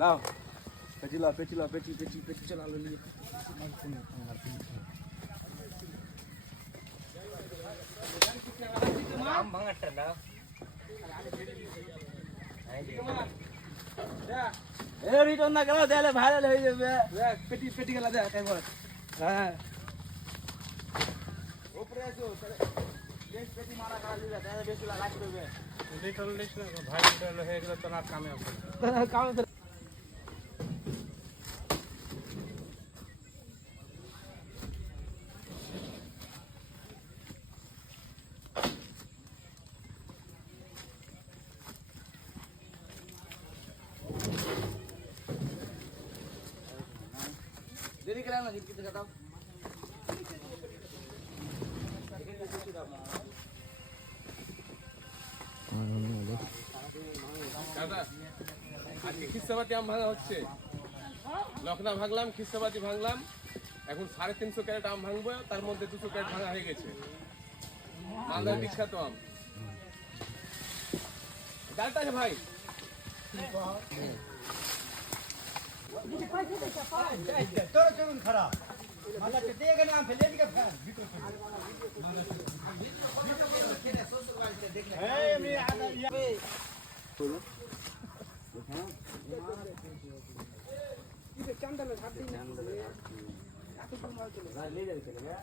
লাও পেঁচি লাও পেঁচি লাও পেঁচি পেঁচি পেঁচি চলা লো নিয়ে আম ভাঙাটা দাও এ রিটার্ন না গেল দেলে ভাইরাল হয়ে যাবে দেখ পেটি পেটি গেল দেখ একবার হ্যাঁ উপরে আসো দেখ পেটি মারা গালি দে দেলে বেশি লাগাই দেবে লিটল লিস্ট ভাই লিটল হয়ে গেল তো না কামে হবে কামে देरी करा ना कितने का दाम দাদা আজকে খিস্তাবাতি আম ভাঙা হচ্ছে লখনা ভাঙলাম খিস্তাবাতি ভাঙলাম এখন 350 ক্যারেট আম ভাঙবো তার মধ্যে 200 ক্যারেট ভাঙা হয়ে গেছে মালদার বিখ্যাত আম ডালটা আছে ভাই तो चलून खरा मला ते देगा ना फैले दिका फैन ए मी आता या इथे चंदन घाट दिन ले जाते चले